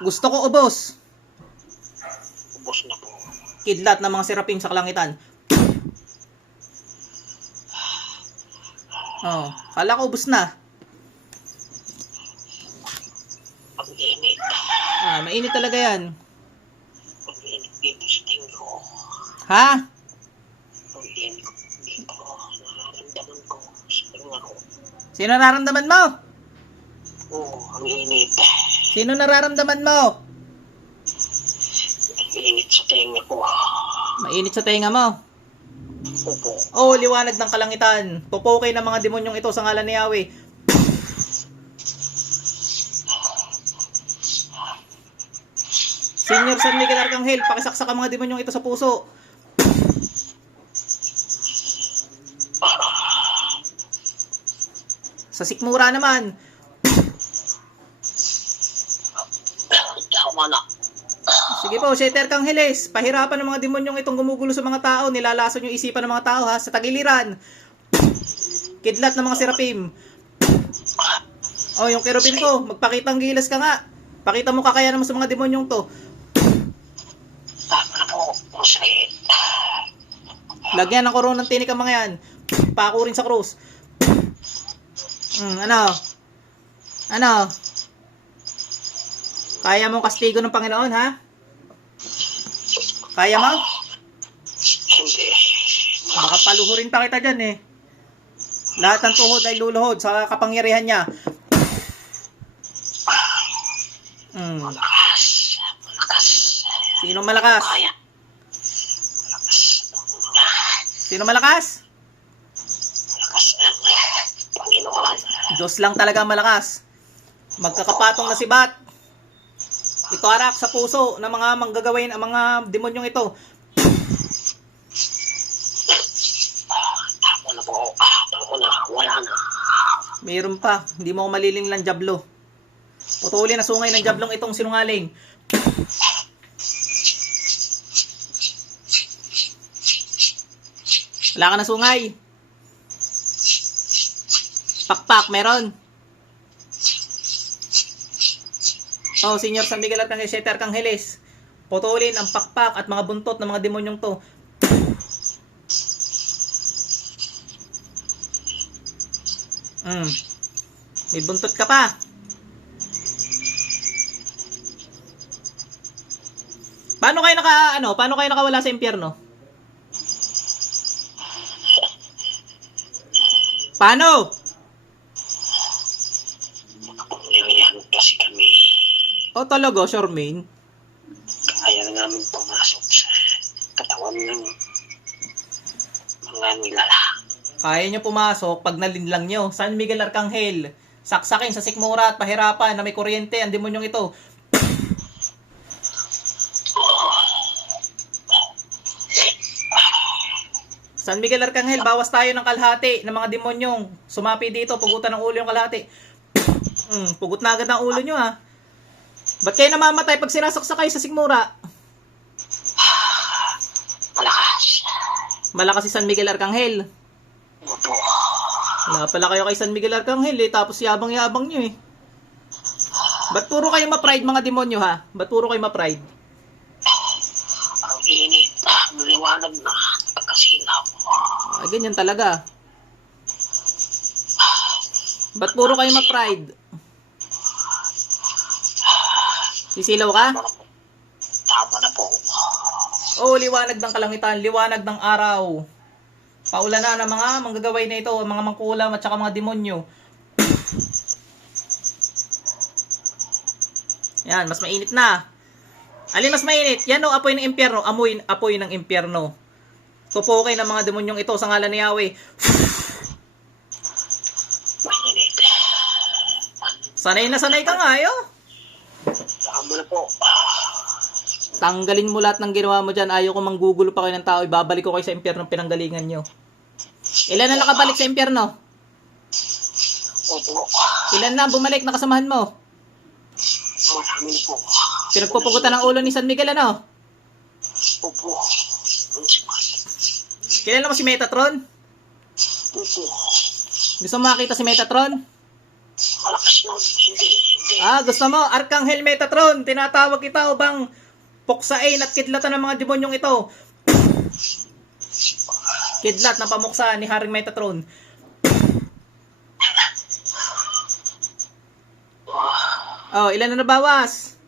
Gusto ko ubos. Ubos na po. Kidlat ng mga serapim sa kalangitan. Oh, kala ko ubos na. Ang init. Ah, mainit talaga yan. Ang init dito sa tingko. Ha? Ang init dito. Nararamdaman ko. Sino nararamdaman mo? Oo, ang init. Sino nararamdaman mo? Ang init sa tenga ko. Mainit sa tenga mo. Opo. Oh, liwanag ng kalangitan. Pupukay ng mga demonyong ito sa ngalan ni Yahweh. Senior San Miguel Arcangel, pakisaksak ang mga demonyong ito sa puso. Sa sikmura naman, Tama na. Sige po, Sheter Arcangheles, pahirapan ng mga demonyong itong gumugulo sa mga tao, nilalason yung isipan ng mga tao ha, sa tagiliran. Kidlat ng mga serapim. Oh, yung kerubin ko, magpakitang gilas ka nga. Pakita mo kakayanan mo sa mga demonyong to. Lagyan ng koronang tinik ang mga yan. Pako rin sa krus. Hmm, ano? Ano? Kaya mo kastigo ng Panginoon, ha? Kaya mo? Hindi. Baka paluhurin pa kita dyan eh. Lahat ng tuhod ay luluhod sa kapangyarihan niya. Hmm. Malakas. Malakas. Sino malakas? Kaya. Malakas. Sino malakas? Malakas ang Panginoon. Diyos lang talaga malakas. Magkakapatong na si Bat. Ito arak sa puso ng mga manggagawin ang mga demonyong ito. Tama na po. Tama na. Wala na. Mayroon pa. Hindi mo ako maliling lang jablo. Putulin na sungay ng jablong itong sinungaling. Wala ka na sungay. Pakpak, meron. Oh, Senyor San Miguel Arcangel, Siete Arcangeles. Putulin ang pakpak at mga buntot ng mga demonyong to. Mm. May buntot ka pa. Paano kayo naka ano? Paano kayo nakawala sa impyerno? Paano? Makapangyarihan kasi kami. O talaga, Charmaine? Kaya na namin pumasok sa katawan ng mga nilala. Kaya nyo pumasok pag nalinlang nyo. San Miguel Arcangel. Saksakin sa sikmura at pahirapan na may kuryente ang demonyong ito. San Miguel Arcangel, bawas tayo ng kalahati ng mga demonyong sumapi dito, pugutan ng ulo yung kalahati. Mm, pugot na agad ang ulo nyo ha. Ba't kayo namamatay pag sinasaksak kayo sa sikmura? Malakas. Malakas si San Miguel Arcangel. Opo. Wala pala kayo kay San Miguel Arcangel eh, tapos yabang-yabang nyo eh. Ba't puro kayo ma-pride mga demonyo ha? Ba't puro kayo ma-pride? Ang init. Ang liwanag na. Pagkasilaw. Ah, ganyan talaga. Ba't puro kayo ma-pride? Sisilaw ka? Tama na po. Oo, liwanag ng kalangitan, liwanag ng araw. Paulan na ng mga manggagaway na ito, mga mangkulam at saka mga demonyo. Yan, mas mainit na. Alin mas mainit? Yan o, apoy ng impyerno. Amoy, apoy ng impyerno. Tupukin ng mga demonyong ito sa ngalan ni Yahweh. Sanay na sanay ka nga, na po. Tanggalin mo lahat ng ginawa mo dyan. Ayaw ko manggugulo pa kayo ng tao. Ibabalik ko kayo sa impyerno pinanggalingan nyo. Ilan na nakabalik sa impyerno? Opo. Ilan na bumalik na kasamahan mo? Marami na po. Pinagpupugutan ng ulo ni San Miguel, ano? Opo. Kilala mo si Metatron? Opo. Gusto mo makita si Metatron? Malakas yun. Hindi. Ah, gusto mo, Arkanghel Metatron, tinatawag kita upang puksain at kidlatan ng mga demonyong ito. Kidlat na pamuksa ni Haring Metatron. Oh, ilan na nabawas?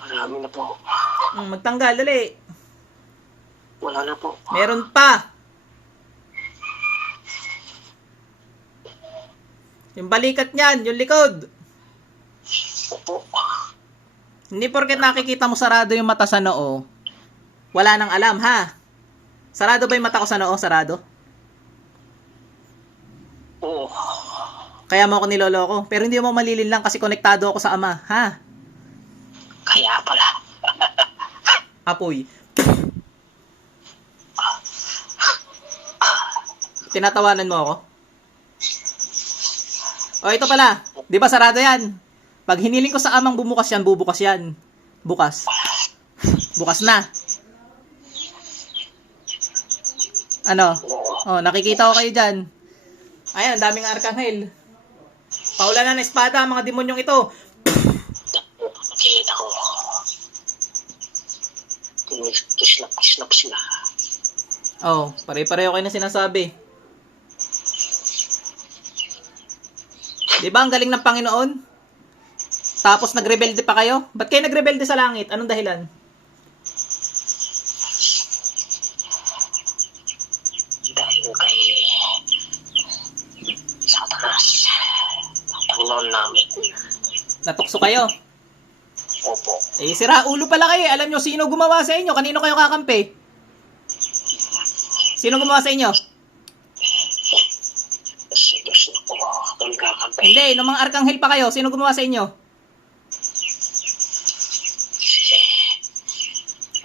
Marami na po. Hmm, magtanggal, dali. Wala na po. Meron pa. Yung balikat niyan, yung likod. Opo. Hindi porket nakikita mo sarado yung mata sa noo, wala nang alam, ha? Sarado ba yung mata ko sa noo? Sarado? Oo. Kaya mo ako niloloko. Pero hindi mo malilin lang kasi konektado ako sa ama, ha? Kaya pala. Apoy. Tinatawanan mo ako? O, ito pala. Di ba sarado yan? Pag hiniling ko sa amang bumukas yan, bubukas yan. Bukas. Bukas na. Ano? Oh, nakikita ko kayo dyan. Ayan, daming arkanghel. Paula na ng espada ang mga demonyong ito. Nakikita ko. Kislap-kislap sila. Oh, pare-pareho kayo na sinasabi. Di ba ang galing ng Panginoon? Tapos nagrebelde pa kayo? Ba't kayo nagrebelde sa langit? Anong dahilan? Dahil kay Satanas. Ang Panginoon namin. Natukso kayo? Opo. Eh, sira ulo pala kayo. Alam nyo, sino gumawa sa inyo? Kanino kayo kakampi? Sino gumawa sa inyo? Serious na po. Kami Hindi, nung mga arkanghel pa kayo, sino gumawa sa inyo?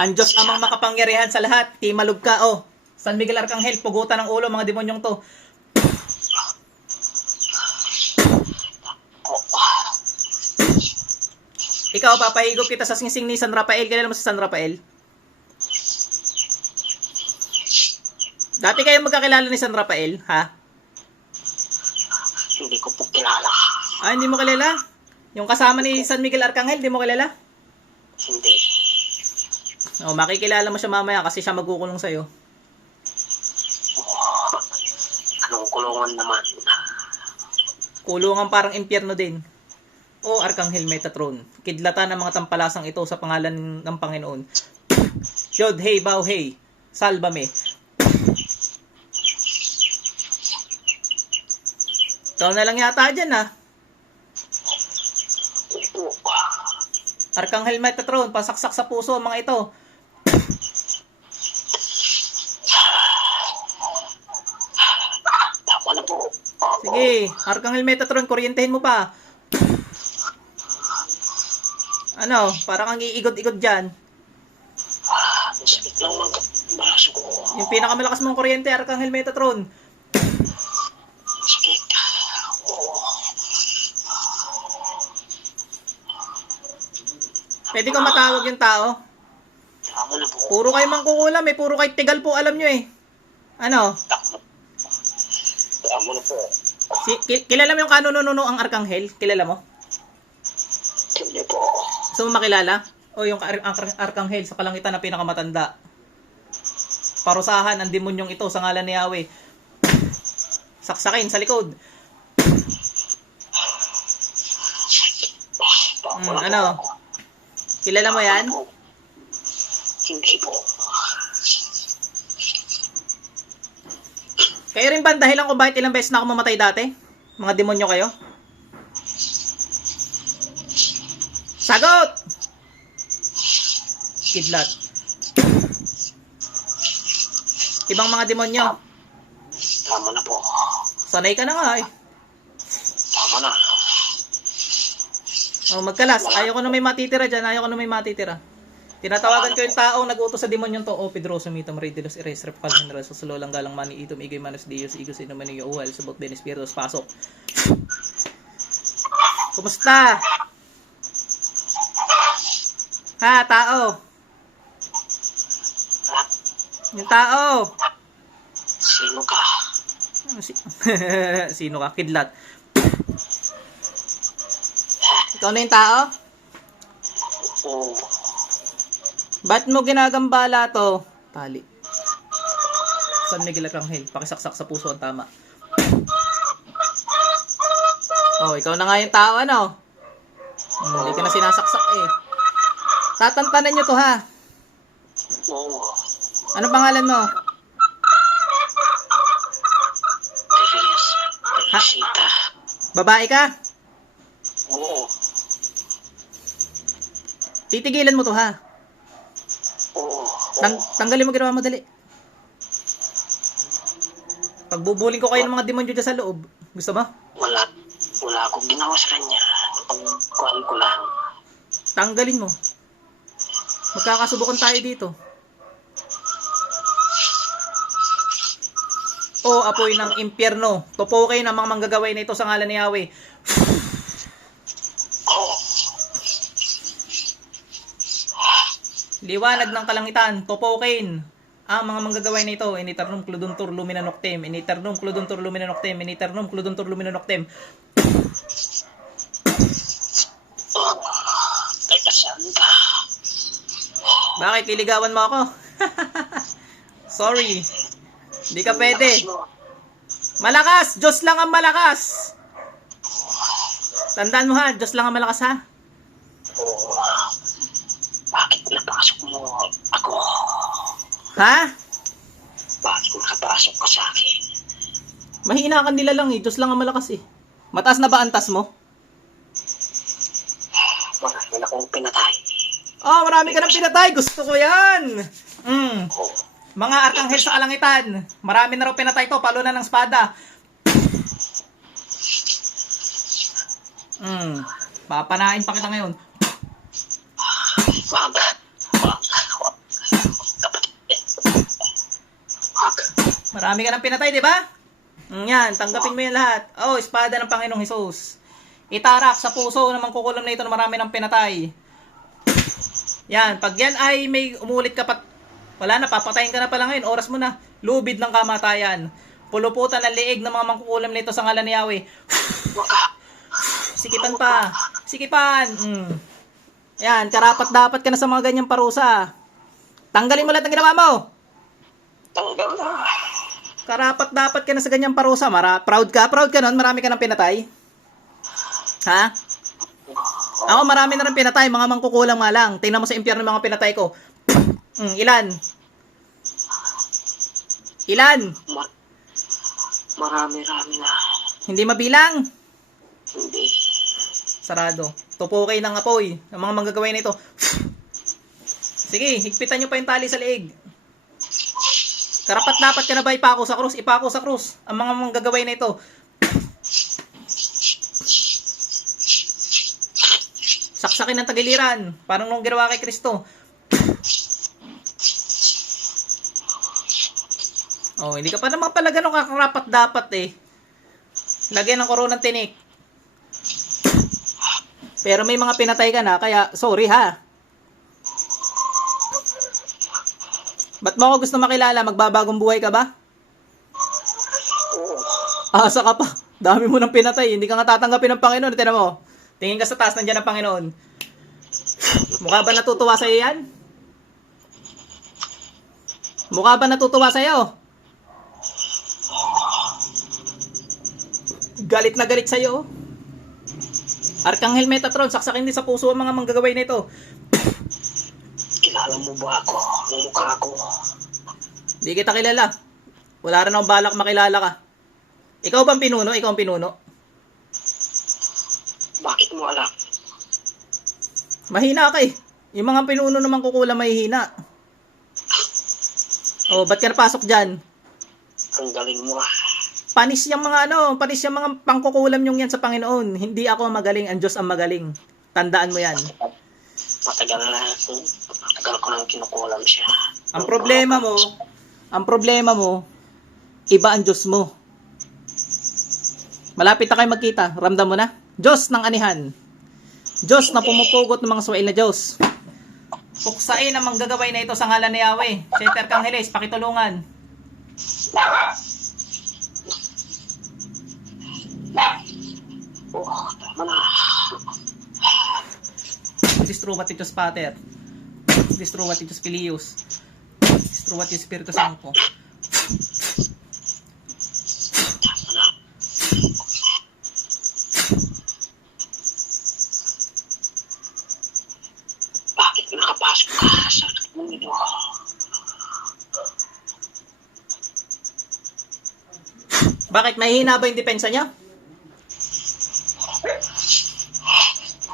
Ang Diyos amang makapangyarihan sa lahat. Timalog ka, oh. San Miguel Arkanghel, pugutan ng ulo, mga demonyong to. Ikaw, papahigop kita sa singsing ni San Rafael. Kilala mo si San Rafael? Dati kayo magkakilala ni San Rafael, ha? Hindi ko po kilala. Ah, hindi mo kilala? Yung kasama ni San Miguel Arcangel, hindi mo kilala? Hindi. Oh, makikilala mo siya mamaya kasi siya magkukulong sa'yo. Anong kulungan naman? Kulungan parang impyerno din. O Arkanghel Metatron, kidlatan ng mga tampalasang ito sa pangalan ng Panginoon. Yod, hey, bow, hey, salbame. Ikaw na lang yata dyan, ha? Opo. Arkanghel Metatron, pasaksak sa puso ang mga ito. Sige, Arkanghel Metatron, kuryentehin mo pa. Ano, parang ang iigod-igod dyan. Yung pinakamalakas mong kuryente, Arkanghel Metatron. Pwede ko matawag yung tao. Puro kayo mangkukulam eh. Puro kayo tigal po, alam nyo eh. Ano? Si, ki- kilala mo yung kanununo ang Arkanghel? Kilala mo? Hindi po. Gusto makilala? O yung ar- ar- Arkanghel sa kalangitan na pinakamatanda. Parusahan ang demonyong ito sa ngalan ni Yahweh. Saksakin sa likod. Po. ano? Kilala mo yan? Hindi po. Kayo rin ba dahilan kung bakit ilang beses na ako mamatay dati? Mga demonyo kayo? Sagot! Kidlat. Ibang mga demonyo. Tama na po. Sanay ka na nga eh. Tama na. Oh, magkalas. Ayaw ko na may matitira dyan. Ayaw ko na may matitira. Tinatawagan ko yung taong nag-utos sa demonyong to. O Pedro, sumitam, rey de los ires, repal, general, sa sulolang galang mani, itom, igay, manos, dios, igos, inuman, iyo, uhal, subot, din, espiritos, pasok. Kumusta? Ha, tao? Yung tao? sino ka? Si- Sino ka? Kidlat. Ikaw na yung tao? Oo. Ba't mo ginagambala to? Tali. San Miguel Arcangel, pakisaksak sa puso ang tama. Oh, ikaw na nga yung tao, ano? Hmm, Hindi ka na sinasaksak eh. Tatantanan nyo to ha. Oo. Ano pangalan mo? Teresita. Babae ka? Oo. Titigilan mo to ha. Oo. Tang tanggalin mo ginawa mo dali. Pagbubuling ko kayo ng mga demonyo dyan sa loob. Gusto mo? Wala. Wala akong ginawa sa kanya. Pagkuhan ko lang. Tanggalin mo. Magkakasubukan tayo dito. O apoy ng impyerno. Tupo kayo ng mga manggagaway na ito sa ngalan ni Yahweh. Oo. Liwanag ng kalangitan. Tupokin. Ang mga manggagaway na ito. In eternum cluduntur lumina noctem. In eternum cluduntur lumina noctem. In eternum cluduntur lumina noctem. Bakit? Liligawan mo ako? Sorry. Hindi ka pwede. Malakas! Diyos lang ang malakas! Tandaan mo ha, Diyos lang ang malakas ha. Oo. Bakit napasok mo ako? Ha? Bakit nakapasok ka sa akin? Mahina ka nila lang eh, Diyos lang ang malakas eh. Mataas na ba antas mo? Marami na akong pinatay. Oh, marami ka ng pinatay. Gusto ko yan. Mm. Mga arkanghel sa kalangitan. Marami na raw pinatay to, palo na ng espada. Mm. Papanain pa kita ngayon. Wag. Marami ka ng pinatay, di ba? Mm, yan, tanggapin mo yan lahat. Oh, espada ng Panginoong Hesus. Itarak sa puso ng mangkukulam na ito na marami ng pinatay. Yan, pag yan ay may umulit ka pat wala na, papatayin ka na pala ngayon. Oras mo na. Lubid ng kamatayan. Puluputan ng liig ng mga mangkukulam nito sa ngalan ni Yahweh. Sikipan pa. Sikipan. Mm. Yan, karapat dapat ka na sa mga ganyang parusa. Tanggalin mo lahat ng ginawa mo. Tanggal na. Karapat dapat ka na sa ganyang parusa. Mara, proud ka? Proud ka nun? Marami ka ng pinatay? Ha? Ako marami na rin pinatay. Mga mangkukulang nga lang. Tingnan mo sa impyerno mga pinatay ko. Mm, ilan? Ilan? Ma- Marami-rami na. Hindi mabilang. Hindi. Sarado. Tupukay ng apoy. Ang mga manggagawin nito. Sige, higpitan nyo pa yung tali sa leeg. Karapat dapat ka na ba ipako sa krus? Ipako sa krus. Ang mga manggagawin na ito. Saksakin ng tagiliran. Parang nung ginawa kay Kristo. Oh, hindi ka pa naman pala ganun kakarapat dapat eh. Lagyan ng koronang tinik. Pero may mga pinatay ka na, kaya sorry ha. Ba't mo ako gusto makilala? Magbabagong buhay ka ba? Oo. Asa ka pa. Dami mo nang pinatay. Hindi ka nga tatanggapin ng Panginoon. Tingnan mo. Tingin ka sa taas, nandiyan ang Panginoon. Mukha ba natutuwa sa'yo yan? Mukha ba natutuwa sa'yo? Galit na galit sa'yo. oh. Arkanghel Metatron, saksakin din sa puso ang mga manggagaway nito. Kilala mo ba ako? Ang mukha ko. Hindi kita kilala. Wala rin akong balak makilala ka. Ikaw bang pinuno? Ikaw ang pinuno? Bakit mo alam? Mahina ka eh. Yung mga pinuno naman kukulang mahihina. Oh, ba't ka napasok dyan? Ang galing mo ah. Panis yung mga ano, panis yung mga pangkukulam yung yan sa Panginoon. Hindi ako magaling, ang Diyos ang magaling. Tandaan mo yan. Matagal na. Matagal ko nang kinukulam siya. Ang problema mo, ang problema mo, iba ang Diyos mo. Malapit na kayo magkita. Ramdam mo na? Diyos ng anihan. Diyos na pumupugot ng mga suwail na Diyos. Puksain ang manggagaway na ito sa ngalan ni Yahweh. Seter Kangheles, pakitulungan. Oh, tama na. Distruvatitius Pater. Distruvatitius Filius. Distruvatitius Spiritus Sancto. Tama na. Bakit nakapasok ka sa mundo? Bakit mahihina ba yung depensa niya?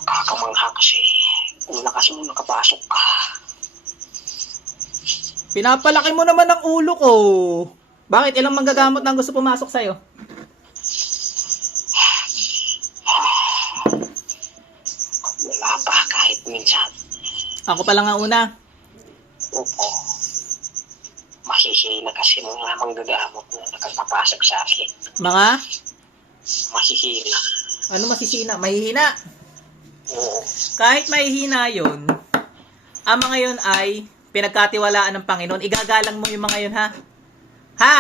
Nakakamangha kasi. Kung lakas mo nakapasok ka. Pinapalaki mo naman ang ulo ko. Bakit ilang manggagamot na gusto pumasok sa'yo? Wala pa kahit minsan. Ako pa lang ang una. Opo. Mahihina kasi mga manggagamot na nakapapasok sa akin. Mga, Mahihina. ano masisina? Mahihina. Oo. Kahit mahihina yon, ang mga yon ay pinagkatiwalaan ng Panginoon. Igagalang mo yung mga yon, ha? Ha?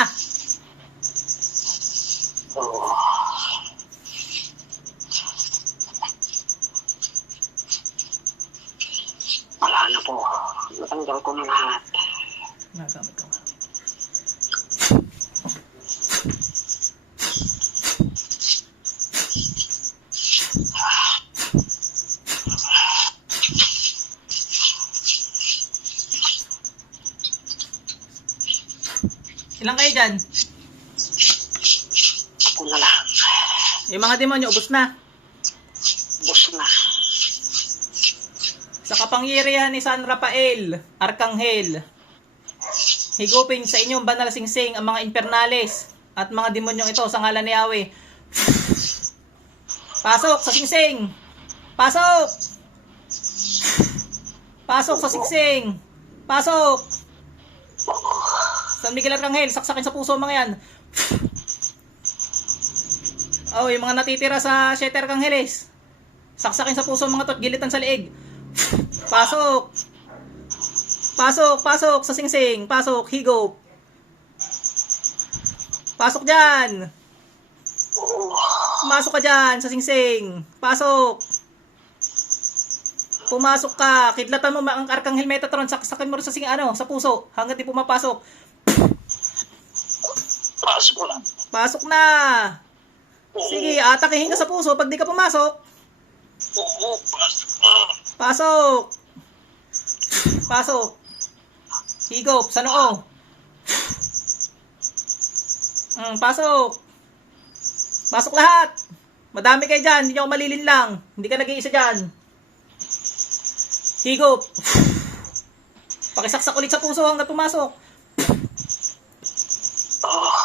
Wala na po. Natanggal ko na lahat. Nagamit Ilang kayo dyan? Ako na lang. Yung mga demonyo, ubos na. Bus na. Sa kapangyarihan ni San Rafael, Arkanghel, higupin sa inyong banal singsing ang mga infernales at mga demonyong ito sa ngalan ni Yahweh. Pasok sa singsing! Pasok! Pasok sa singsing! Pasok! San Miguel Arkanghel, saksakin sa puso mga yan. Oh, yung mga natitira sa Siete Arcangheles. Saksakin sa puso mga tot, gilitan sa leeg. Pasok! Pasok, pasok sa singsing. Pasok, higop. Pasok dyan. Pumasok ka dyan sa singsing. Pasok. Pumasok ka. Kidlatan mo ang arkang Metatron. Saksakin mo rin sa sing ano, sa puso. Hanggang di pumapasok. Pasok na. Pasok na. Sige, atakihin ka sa puso pag di ka pumasok. Oo, pasok na. Pasok! Pasok! Higop sa noo. Mm, pasok! Pasok lahat! Madami kayo dyan, hindi nyo ako malilin lang. Hindi ka nag-iisa dyan. Higop! Pakisaksak ulit sa puso hanggang pumasok.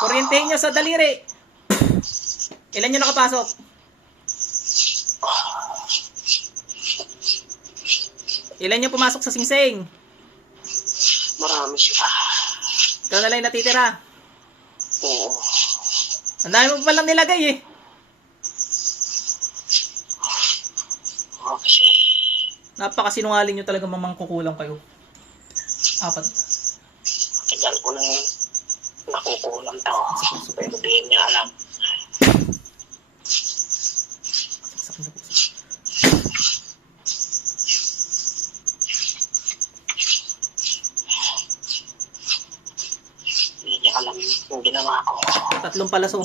Kuryentehin nyo sa daliri. Ilan nyo nakapasok? Ilan nyo pumasok sa singsing? Marami sila. Ikaw na lang yung natitira. Oo. Ang dami mo palang nilagay eh. Oo, kasi Napakasinungaling nyo talaga mamang kukulang kayo. Apat. tagal ko nang nakukulang to. Pero di niya alam. Hindi niya alam yung ginawa ko. Tatlong palaso.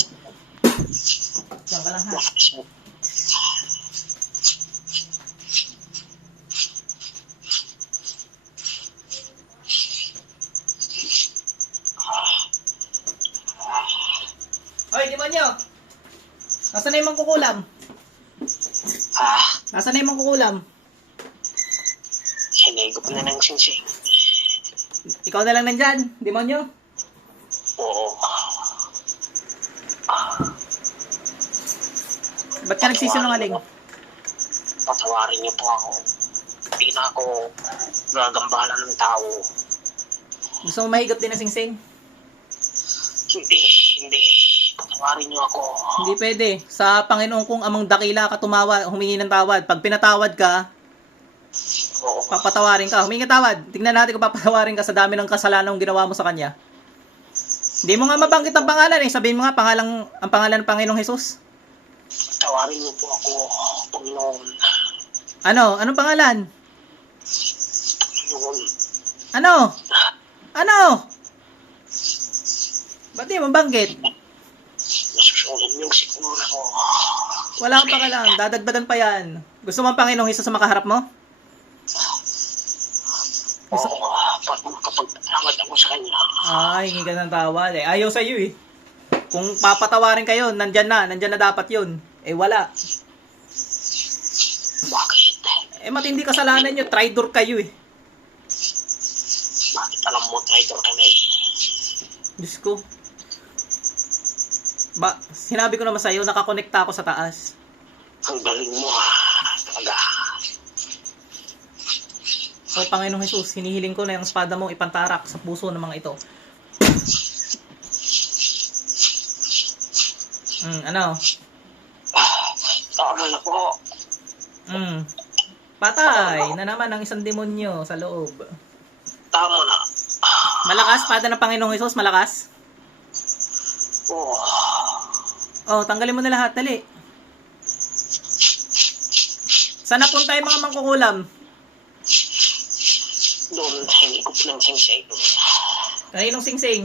Diyan ka lang ha. Kasi Oy, demonyo! Nasaan na yung mangkukulam? Ah, Nasaan na yung mangkukulam? sinigop na ng sinsing. Ikaw na lang nandyan, demonyo. Oo. Ba't ka nagsisinungaling? Patawarin niyo po ako. Hindi na ako gagambala ng tao. Gusto mo mahigop din na singsing? Hindi. Patawarin niyo ako. Hindi pwede. Sa Panginoon kong amang dakila ka tumawa, humingi ng tawad. Pag pinatawad ka, Oo. papatawarin ka. Humingi ng tawad. Tingnan natin kung papatawarin ka sa dami ng kasalanan ginawa mo sa Kanya. Hindi mo nga mabanggit ang pangalan eh. Sabihin mo nga pangalang, ang pangalan ng Panginoong Jesus. Patawarin niyo po ako, Panginoon. Ano? Anong pangalan? Yun. Ano? Ano? Ba't di mo Nasusunod yung sikmura ko. Wala kang pakialam. Dadagdagan pa yan. Gusto mo ang Panginoong Hesus sa makaharap mo? Oo, pag makapagpatawad ako sa kanya. Ay, hingi ka ng tawad. Eh, ayaw sa'yo eh. Kung papatawarin kayo, nandyan na. Nandyan na dapat yun. Eh, wala. Bakit? Eh, matindi kasalanan nyo. Traitor kayo eh. Bakit alam mo, traitor kami? Diyos ko. Ba, sinabi ko naman sa'yo, nakakonekta ako sa taas. Ang galing mo ha. Talaga. O Panginoong Jesus, hinihiling ko na yung espada mo ipantarak sa puso ng mga ito. Mm, ano? Tama na po. Mm. Patay na naman ang isang demonyo sa loob. Tama na. Malakas, espada ng Panginoong Jesus, malakas. Oo. Oh, tanggalin mo na lahat, dali. Saan napunta yung mga mangkukulam? Doon, hindi ko pinagsing-sing. Kaninong singsing?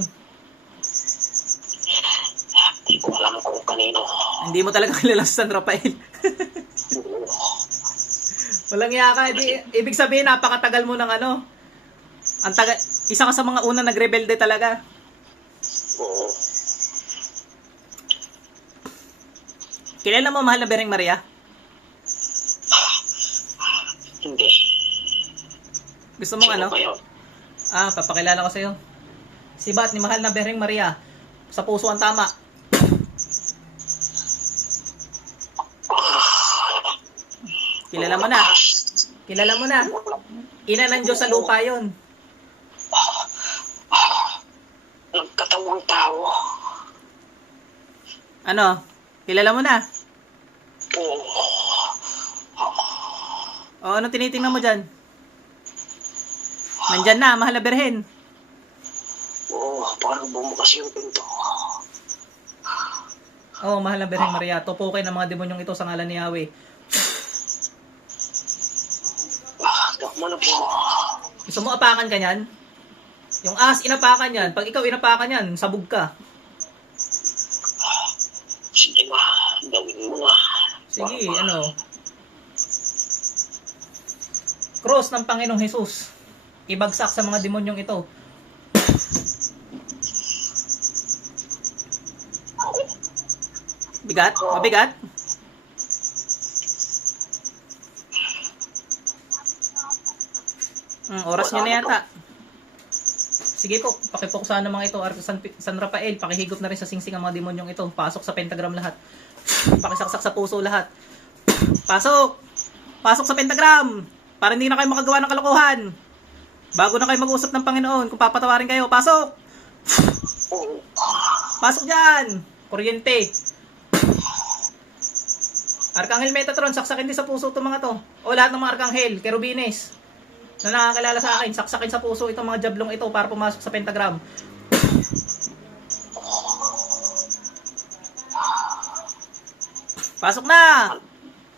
Hindi ko alam kung kanino. Hindi mo talaga kilala si San Rafael. Walang iya ka. Di, ibig sabihin, napakatagal mo ng ano. Ang taga, isa ka sa mga unang nagrebelde talaga. Oo. Kilala mo mahal na Bering Maria? Hindi. Gusto mong ano? Ah, papakilala ko sa'yo. Si Bat ni mahal na Bering Maria. Sa puso ang tama. Kilala mo na. Kilala mo na. Ina ng Diyos sa lupa yon. Nagkatawang tao. Ano? Kilala mo na. Oo. O, ano tinitingnan mo dyan? Nandyan na, mahal na Berhen. Oo, paano bumukas yung pinto? Oo, mahal na Berhen Maria. Tupukin ng mga demonyong ito sa ngalan ni Yahweh. Ah, tama na po. Gusto mo apakan ka niyan? Yung as, inapakan yan. Pag ikaw inapakan yan, sabog ka. Sige ma, gawin mo na. Sige, ano? Cross ng Panginoong Jesus. Ibagsak sa mga demonyong ito. Bigat? Mabigat? Hmm, oras nyo na yata. Sige po, pakipuksahan ng mga ito. Ar- San, San Rafael, pakihigop na rin sa singsing ang mga demonyong ito. Pasok sa pentagram lahat. Pakisaksak sa puso lahat. Pasok! Pasok sa pentagram! Para hindi na kayo makagawa ng kalokohan. Bago na kayo mag-usap ng Panginoon, kung papatawarin kayo, pasok! Pasok dyan! Kuryente! Arkanghel Metatron, saksakin din sa puso itong mga to. O lahat ng mga Arkanghel, Kerubines, na nakakilala sa akin, saksakin sa puso itong mga jablong ito para pumasok sa pentagram. Pasok na!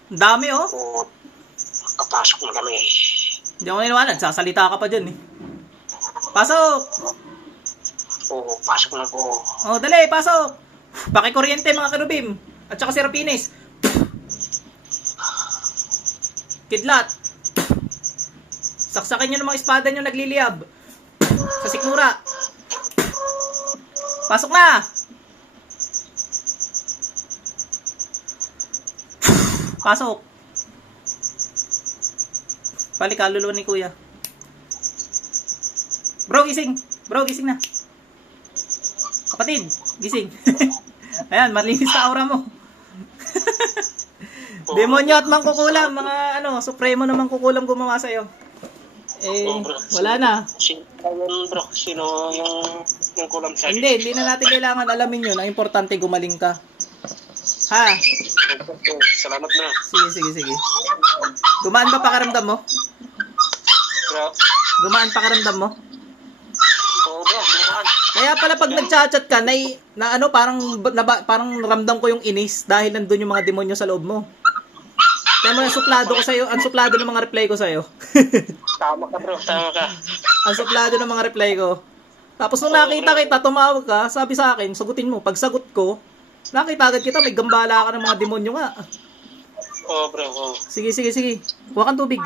Ang dami oh. Kapasok na kami. Hindi ako niniwala, sasalita ka pa dyan eh. Pasok! Oo, pasok na po. Oh, dali, pasok! Pakikuryente mga kanubim. At saka si Rapines. Kidlat. Saksakin nyo ng mga espada nyo nagliliyab. Sa sikmura. Pasok na! Pasok. Balik kaluluwa ni kuya. Bro, gising. Bro, gising na. Kapatid, gising. Ayan, malinis na aura mo. Demonyo at mangkukulam, mga ano, supremo na mangkukulam gumawa sa'yo. Eh, wala na. Sino yun, bro? Sino yung, yung kulam sa Hindi, hindi na natin kailangan alamin yun. Ang importante, gumaling ka. Ha? Salamat na. Sige, sige, sige. Gumaan ba pakaramdam mo? Bro. Gumaan pakaramdam mo? Oo, bro. Bumaan. Kaya pala pag nagchat-chat ka, na, na ano, parang, na, parang ramdam ko yung inis dahil nandun yung mga demonyo sa loob mo. Mo ang suplado ko sa'yo, ang suplado ng mga reply ko sa'yo. Tama ka bro, tama ka. ang suplado ng mga reply ko. Tapos nung nakita kita, tumawag ka, sabi sa akin, sagutin mo. Pag sagot ko, nakita agad kita, may gambala ka ng mga demonyo nga. Oo bro, oo. Sige, sige, sige. Kuha kang tubig.